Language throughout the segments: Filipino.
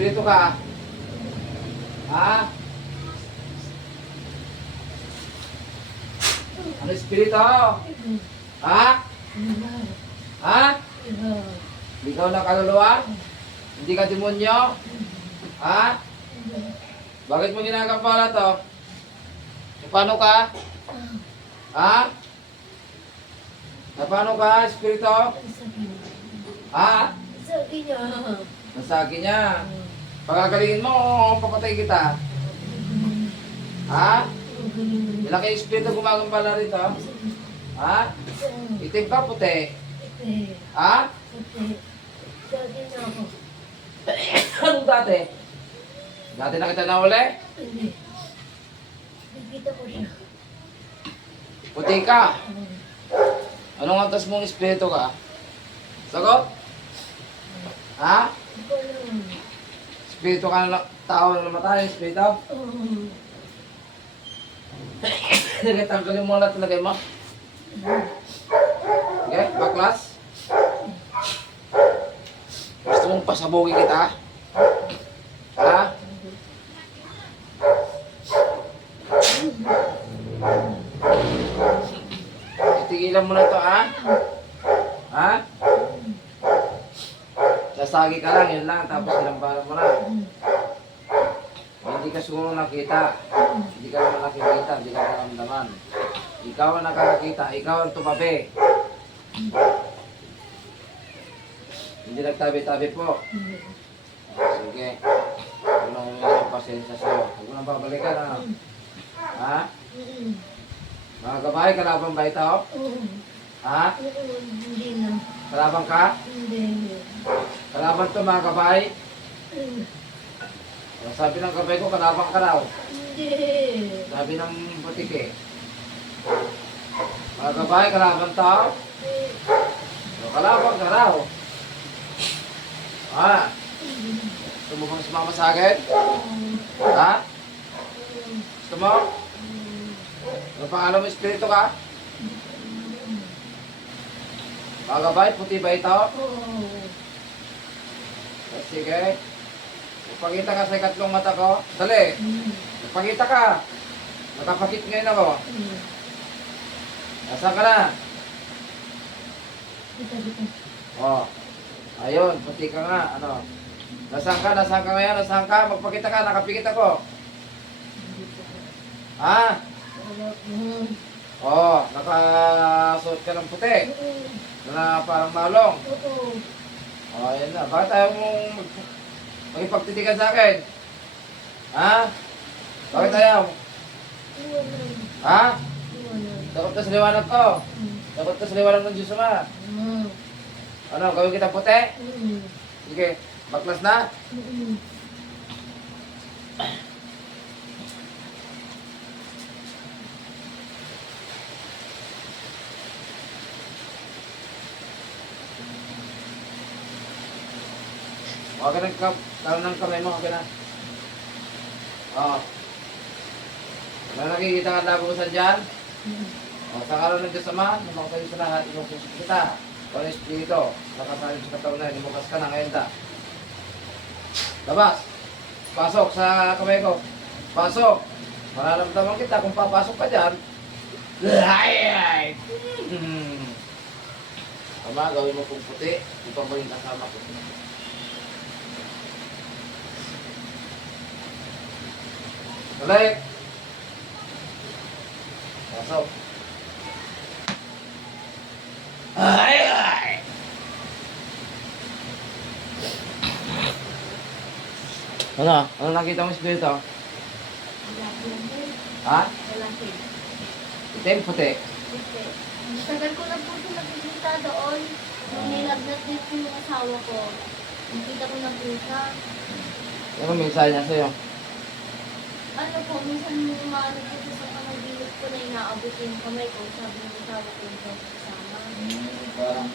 espiritu ka? Ha? Ano espiritu? Ha? Ha? Hindi ka na kaluluwa? Hindi ka demonyo? Ha? Bakit mo ginagampala to? Paano ka? Ha? Paano ka, espiritu? Ha? Nasagi niya. Pagagalingin mo, papatay kita. Ha? Ilang kayo espiritu gumagampala rito? Ha? Itim ka, puti. Ha? Anong dati? Dati na kita nauli? Nakita ko siya. Puti ka. Anong antas mong espiritu ka? Sagot? Ha? Espiritu ka na tao na namatay, espiritu? Nagtanggalin mo na talaga mo. Okay, baklas? Gusto mong pasabugin kita? Ha? Itigilan mo na ito, ha? Ha? Sasagi ka lang, yun lang, tapos nilambalan mo na. Hindi ka siguro nakita. Hindi ka naman nakikita, hindi ka naramdaman. Ikaw ang nakakakita, ikaw ang tumabi. Hindi nagtabi-tabi po. Sige. Anong pasensya sa'yo? Huwag mo nang babalikan, ano? Ha? Mga gabay, kalaban ba ito? Ha? Hindi na. Kalaban ka? Hindi. Kalaban to, mga gabay? Sabi ng gabay ko, kalaban ka raw. Hindi. Sabi ng butike. Mga gabay, kalaban to? Kalaban ka raw. Ha? Gusto mo bang sumama sa akin? Ha? Gusto mo? Ano pangalan mo, espiritu ka? Mga gabay, puti ba ito? Sige. Ipakita ka sa ikatlong mata ko. Dali. Ipakita ka. Nakapakit ngayon ako. Nasaan ka na? Oh. Ayun, puti ka nga. Ano? Nasaan ka? Nasaan ka ngayon? Nasaan ka? Magpakita ka. Nakapikit ako. Ha? Oh, nakasuot ka ng puti. Na parang malong. Oh, ayun na. Bakit ayaw mong magipagtitikan sa akin? Ha? Bakit ayaw? Ha? Takot ka sa liwanag ko. Takot ka sa liwanag ng Diyos Ama. Ano, gawin kita puti? Sige, baklas na? Huwag ka ng kamay mo, okay na. Oo. Wala nakikita ka labusan dyan? O, sa karoon ng Diyos Ama, naman kayo sa lahat, inupusin kita. Kung ang espiritu, nakasalit sa katawan na, limukas ka na ngayon ta. Labas! Pasok sa kamay ko. Pasok! Mararamdaman kita kung papasok ka dyan. Ay! Tama, gawin mo kong puti. Ipang mo yung kasama ko. Balik! Pasok! Ay! Ay! Ano? Ano nakita mo espiritu? Ha? Lalaki. Itim, puti. Tagal ko na po siya nakikita doon. Nung nilagnat din po yung asawa ko. Nakita ko na po siya. Ano mensahe niya sa'yo? Ano po, minsan umaano po siya sa panaginip ko na inaabot yung kamay ko. Sabi ng asawa ko yung kasama. Parang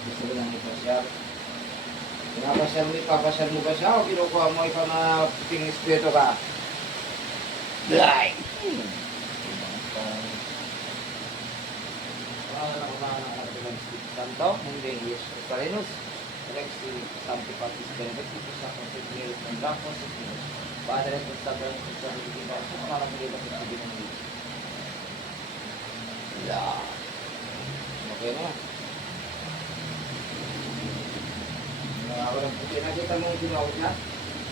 gusto ko lang ipasyal. Ipapasyal mo ba siya o kinukuha mo ikaw na puting espiritu ka? Ay! Santo, hindi Yesus Karinus. Rexy, something parties benefit dito sa considerate ng black positive. Paano rin kung sabi ng considerate dito ako sa parang hindi ba sabi ng dito. Yeah. Okay na. Walang puti. Nakita mo yung ginawag na?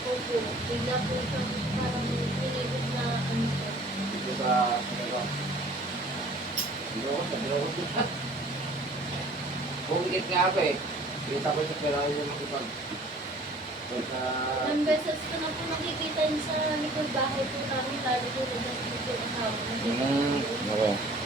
Opo, bigla po siyang parang pinigit na ano po. Dito sa ano. Ginawag na. Bumigit nga ako eh. Kita ko sa pera yung makipag. Ilang beses ko na po nakikita yun sa likod bahay po namin, lalo po na sa likod asawa. Okay.